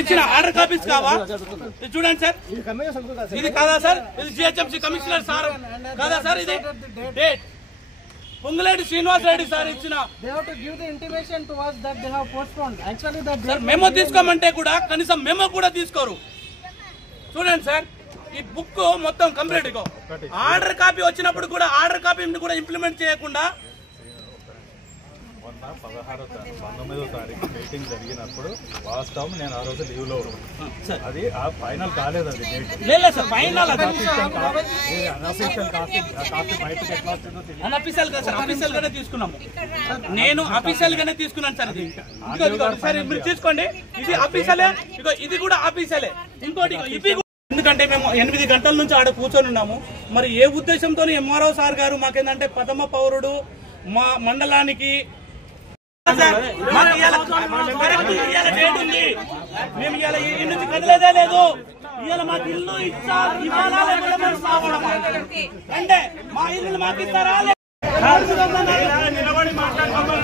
ఇచ్చిన order copies కావా? చూడండి సార్, ఇది కాదా సార్? ఇది జిహెచ్ఎంసీ కమిషనర్ సార్ కాదా సార్? ఇది డేట్ పొంగులేటి శ్రీనివాస్ రెడ్డి సార్ ఇచ్చిన మెమో తీసుకోమంటే కూడా కనీసం మెమో కూడా తీసుకోరు. చూడండి సార్, ఈ బుక్ మొత్తం కంప్లీట్ ఆర్డర్ కాపీ వచ్చినప్పుడు కూడా ఆర్డర్ కాపీ కూడా ఇంప్లిమెంట్ చేయకుండా 19వ తారీఖు మీటింగ్ జరిగినప్పుడు వాస్తవం నేను ఆ రోజు లీవ్ లో అది ఫైనల్ కాలేదు. అది అఫీషియల్ గానే తీసుకున్నాము. నేను అఫీషియల్ గానే తీసుకున్నాను సార్. ఇది మీరు తీసుకోండి, ఇది అఫీషియలే, ఇది కూడా అఫీషియలే. ఇంకోటి ఇవి ఎందుకంటే మేము 8 గంటల నుంచి ఆడ కూర్చొని ఉన్నాము. మరి ఏ ఉద్దేశంతో ఎంఆర్ఓ సార్ గారు మాకేందంటే ప్రథమ పౌరుడు మా మండలానికి డేట్ ఉంది, మేము ఇవాళ ఈ నుంచి కదలేదే లేదు. ఇవాళ మాకు ఇల్లు అంటే మా ఇల్లు మాకు ఇస్తారా? నిలబడి మాట్లాడుతున్నాం.